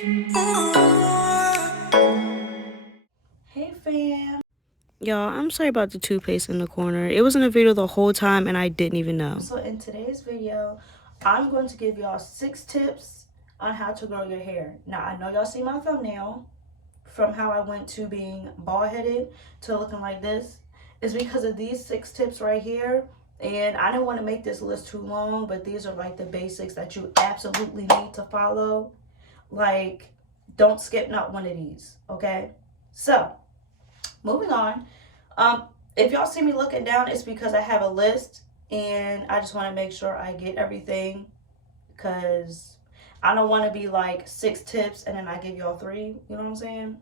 Hey fam. Y'all, I'm sorry about the toothpaste in the corner. It was in the video the whole time and I didn't even know. So in today's video, I'm going to give y'all 6 tips on how to grow your hair. Now, I know y'all see my thumbnail from how I went to being bald-headed to looking like this. It's because of these 6 tips right here. And I didn't want to make this list too long, but these are like the basics that you absolutely need to follow. Like, don't skip not one of these, okay? So, moving on. If y'all see me looking down, it's because I have a list and I just want to make sure I get everything, because I don't want to be like 6 tips and then I give y'all 3. You know what I'm saying?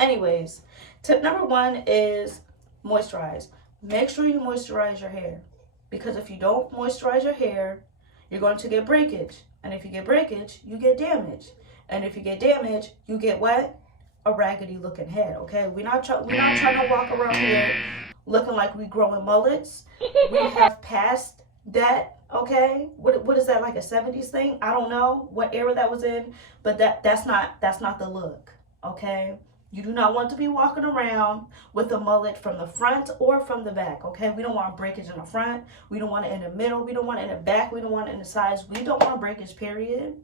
Anyways, tip number 1 is moisturize. Make sure you moisturize your hair, because if you don't moisturize your hair, you're going to get breakage. And if you get breakage, you get damage. And if you get damage, you get what? A raggedy looking head, okay? We're not trying to walk around here looking like we growing mullets. We have passed that, okay? What is that, like a 70s thing? I don't know what era that was in, but that's not the look, okay? You do not want to be walking around with a mullet from the front or from the back, okay? We don't want breakage in the front. We don't want it in the middle. We don't want it in the back. We don't want it in the sides. We don't want breakage, period.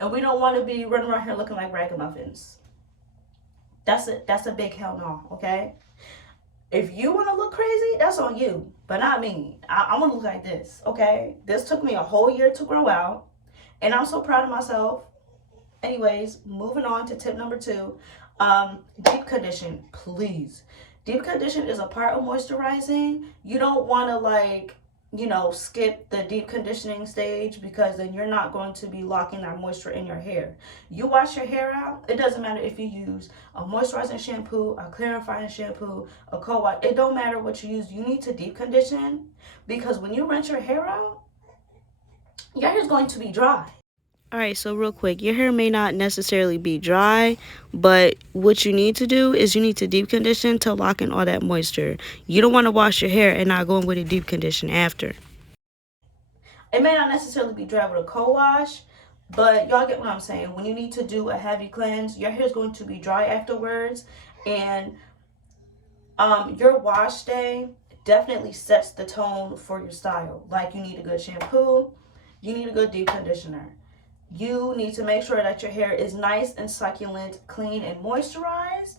And we don't want to be running around here looking like ragamuffins. That's a big hell no, okay? If you want to look crazy, that's on you, but not me. I want to look like this, okay? This took me a whole year to grow out, and I'm so proud of myself. Anyways, moving on to tip number 2. Deep condition, please. Deep condition is a part of moisturizing. You don't want to, like, skip the deep conditioning stage, because then you're not going to be locking that moisture in your hair. You wash your hair out, it doesn't matter if you use a moisturizing shampoo, a clarifying shampoo, a co-wash. It don't matter what you use. You need to deep condition, because when you rinse your hair out, your hair is going to be dry. Alright, so real quick, your hair may not necessarily be dry, but what you need to do is you need to deep condition to lock in all that moisture. You don't want to wash your hair and not go in with a deep condition after. It may not necessarily be dry with a co-wash, but y'all get what I'm saying. When you need to do a heavy cleanse, your hair is going to be dry afterwards, and your wash day definitely sets the tone for your style. Like, you need a good shampoo, you need a good deep conditioner. You need to make sure that your hair is nice and succulent, clean and moisturized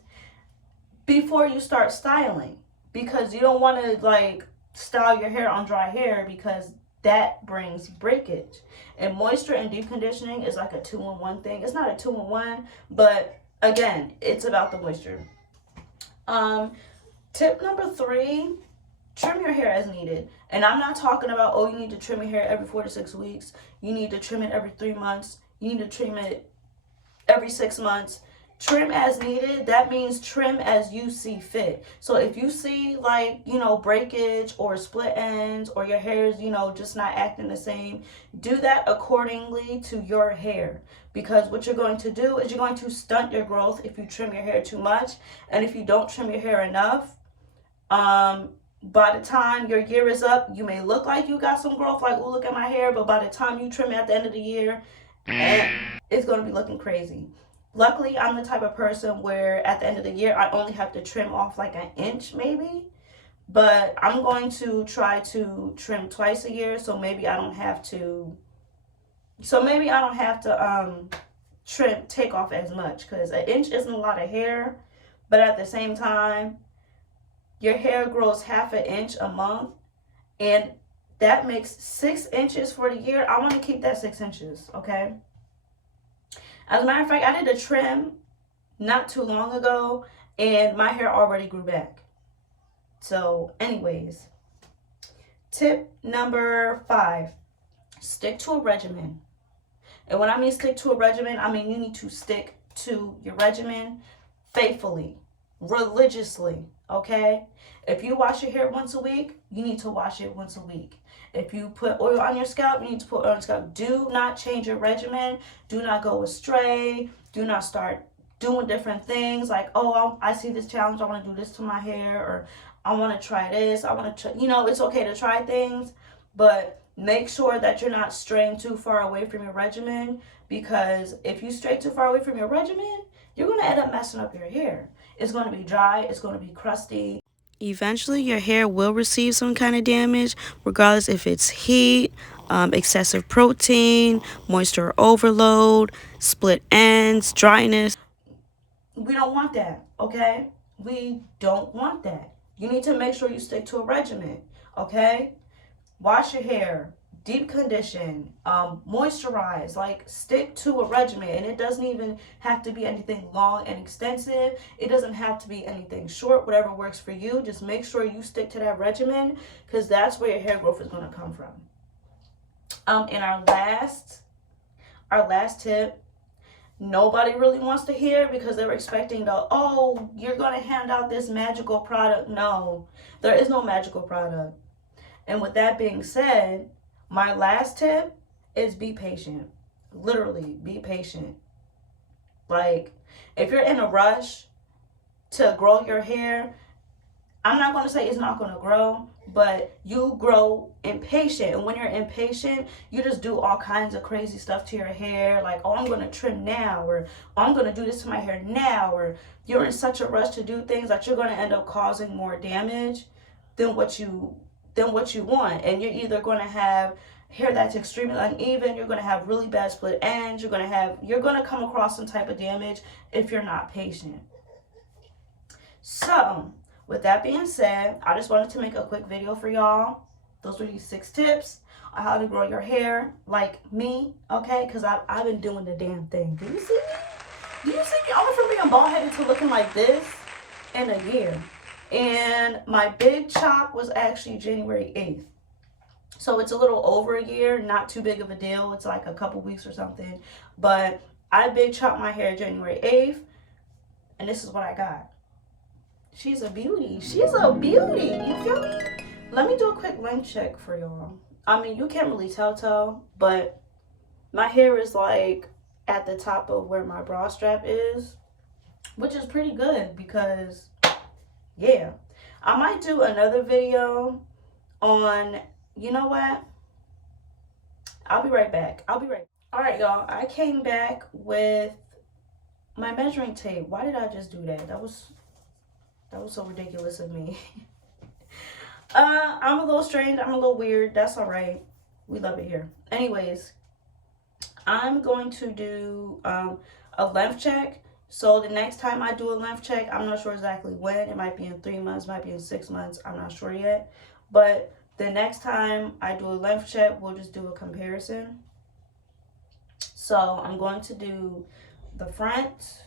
before you start styling, because you don't want to like style your hair on dry hair, because that brings breakage. And moisture and deep conditioning is like a 2-in-1 thing. It's not a 2-in-1, but again, it's about the moisture. Tip number 3, trim your hair as needed. And I'm not talking about, oh, you need to trim your hair every 4 to 6 weeks. You need to trim it every 3 months. You need to trim it every 6 months. Trim as needed, that means trim as you see fit. So if you see, like, breakage or split ends, or your hair is, just not acting the same, do that accordingly to your hair. Because what you're going to do is you're going to stunt your growth if you trim your hair too much. And if you don't trim your hair enough, by the time your year is up, you may look like you got some growth, like, oh, look at my hair, but by the time you trim it at the end of the year, it's going to be looking crazy. Luckily, I'm the type of person where at the end of the year, I only have to trim off like an inch maybe, but I'm going to try to trim twice a year, so maybe I don't have to take off as much, because an inch isn't a lot of hair, but at the same time, your hair grows half an inch a month, and that makes 6 inches for the year. I want to keep that 6 inches, okay? As a matter of fact, I did a trim not too long ago, and my hair already grew back. So, anyways, tip number 5, stick to a regimen. And when I mean stick to a regimen, I mean you need to stick to your regimen faithfully, religiously, okay? If you wash your hair once a week, you need to wash it once a week. If you put oil on your scalp, you need to put oil on your scalp. Do not change your regimen. Do not go astray. Do not start doing different things like, oh, I see this challenge, I want to do this to my hair, or I want to try this, I want to try, it's okay to try things, but Make sure that you're not straying too far away from your regimen, because if you stray too far away from your regimen, you're going to end up messing up your hair. It's going to be dry, it's going to be crusty. Eventually, your hair will receive some kind of damage, regardless if it's heat, excessive protein, moisture overload, split ends, dryness. We don't want that, okay? We don't want that. You need to make sure you stick to a regimen, okay? Wash your hair, deep condition, moisturize, like stick to a regimen. And it doesn't even have to be anything long and extensive. It doesn't have to be anything short, whatever works for you. Just make sure you stick to that regimen, because that's where your hair growth is going to come from. And our last tip, nobody really wants to hear, because they're expecting oh, you're going to hand out this magical product. No, there is no magical product. And with that being said, my last tip is be patient. Literally, be patient. Like, if you're in a rush to grow your hair, I'm not going to say it's not going to grow, but you grow impatient. And when you're impatient, you just do all kinds of crazy stuff to your hair. Like, oh, I'm going to trim now, or oh, I'm going to do this to my hair now. Or you're in such a rush to do things that you're going to end up causing more damage than what you want. And you're either going to have hair that's extremely uneven, you're going to have really bad split ends, you're going to come across some type of damage if you're not patient. So with that being said, I just wanted to make a quick video for y'all. Those were these 6 tips on how to grow your hair like me, okay? Because I've been doing the damn thing. Do you see me? Do you see me? I went from being bald headed to looking like this in a year. And my big chop was actually January 8th. So it's a little over a year, not too big of a deal. It's like a couple weeks or something. But I big chopped my hair January 8th. And this is what I got. She's a beauty. She's a beauty. You feel me? Let me do a quick length check for y'all. I mean, you can't really tell, but my hair is like at the top of where my bra strap is, which is pretty good because, yeah. I might do another video on, you know what? I'll be right back. All right, y'all. I came back with my measuring tape. Why did I just do that? That was so ridiculous of me. I'm a little strange. I'm a little weird. That's all right. We love it here. Anyways, I'm going to do a length check. So the next time I do a length check, I'm not sure exactly when. It might be in 3 months, might be in 6 months. I'm not sure yet. But the next time I do a length check, we'll just do a comparison. So I'm going to do the front,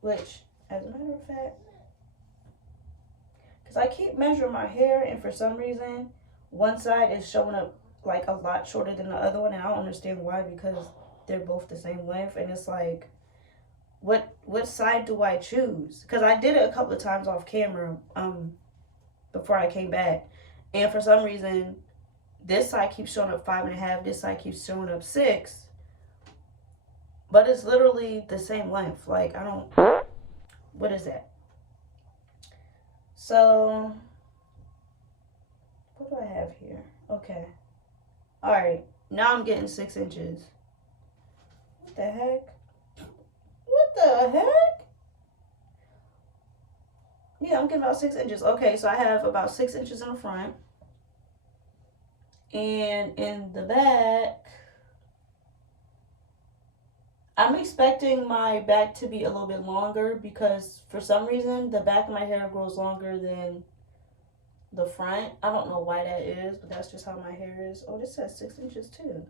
which, as a matter of fact, because I keep measuring my hair, and for some reason, one side is showing up like a lot shorter than the other one, and I don't understand why, because they're both the same length, and it's like, what side do I choose? Because I did it a couple of times off camera before I came back, and for some reason, this side keeps showing up 5.5, this side keeps showing up 6, but it's literally the same length. Like, I don't, what is that? So, what do I have here? Okay. All right. Now I'm getting 6 inches. What the heck? What the heck? Yeah, I'm getting about 6 inches. Okay, so I have about 6 inches in the front. And in the back, I'm expecting my back to be a little bit longer, because for some reason the back of my hair grows longer than the front. I don't know why that is, but that's just how my hair is. Oh, this says 6 inches too.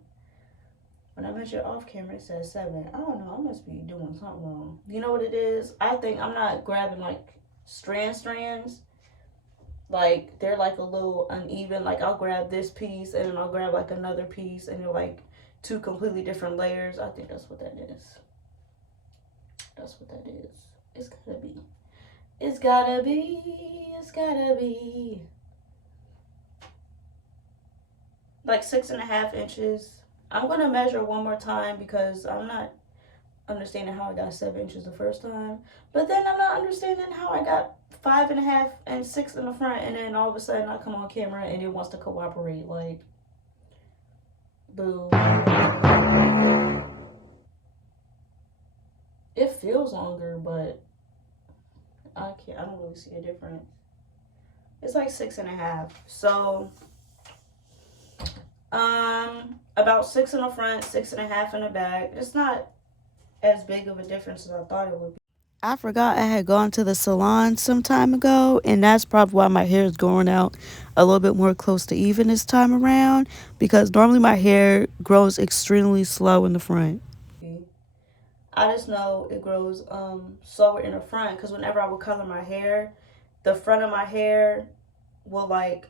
When I measure off camera, it says 7. I don't know. I must be doing something wrong. You know what it is? I think I'm not grabbing like strands. Like, they're like a little uneven. Like, I'll grab this piece and then I'll grab like another piece, and they're like 2 completely different layers. I think that's what that is. That's what that is. It's gotta be. It's gotta be. It's gotta be. Like 6.5 inches. I'm gonna measure one more time because I'm not understanding how I got 7 inches the first time, but then I'm not understanding how I got 5.5 and 6 in the front, and then all of a sudden I come on camera and it wants to cooperate. Like, boo. It feels longer, but I don't really see a difference. It's like 6.5. So about 6 in the front, 6.5 in the back. It's not as big of a difference as I thought it would be. I forgot I had gone to the salon some time ago, and that's probably why my hair is growing out a little bit more close to even this time around, because normally my hair grows extremely slow in the front. I just know it grows slower in the front, because whenever I would color my hair, the front of my hair will like,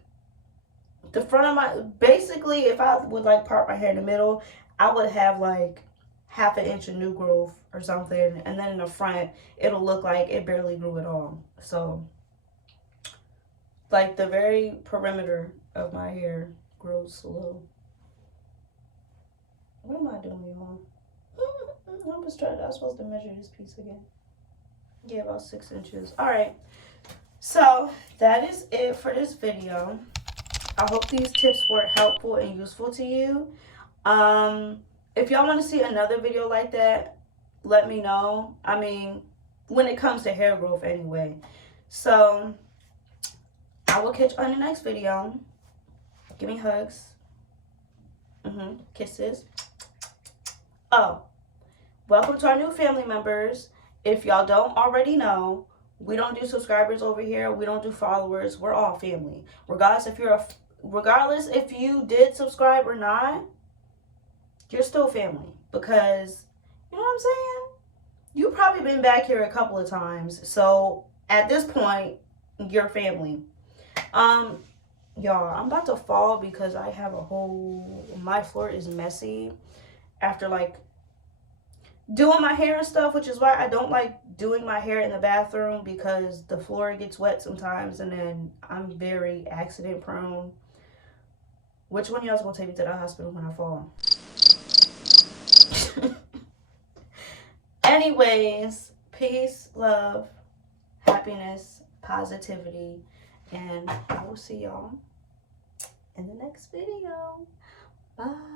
the front of my, basically if I would like part my hair in the middle, I would have like 1/2 inch of new growth or something, and then in the front it'll look like it barely grew at all. So like the very perimeter of my hair grows slow. What am I doing, y'all? I'm supposed to measure this piece again. Yeah, about 6 inches. All right, so that is it for this video. I hope these tips were helpful and useful to you. If y'all want to see another video like that, let me know. I mean, when it comes to hair growth anyway. So I will catch you on the next video. Give me hugs. Kisses. Oh, welcome to our new family members. If y'all don't already know, we don't do subscribers over here. We don't do followers. We're all family. Regardless if you did subscribe or not, you're still family, because you know what I'm saying? You've probably been back here a couple of times. So at this point, you're family. Y'all, I'm about to fall because I have my floor is messy after like doing my hair and stuff, which is why I don't like doing my hair in the bathroom, because the floor gets wet sometimes, and then I'm very accident prone. Which one of y'all's gonna take me to the hospital when I fall? Anyways, peace, love, happiness, positivity, and I will see y'all in the next video. Bye.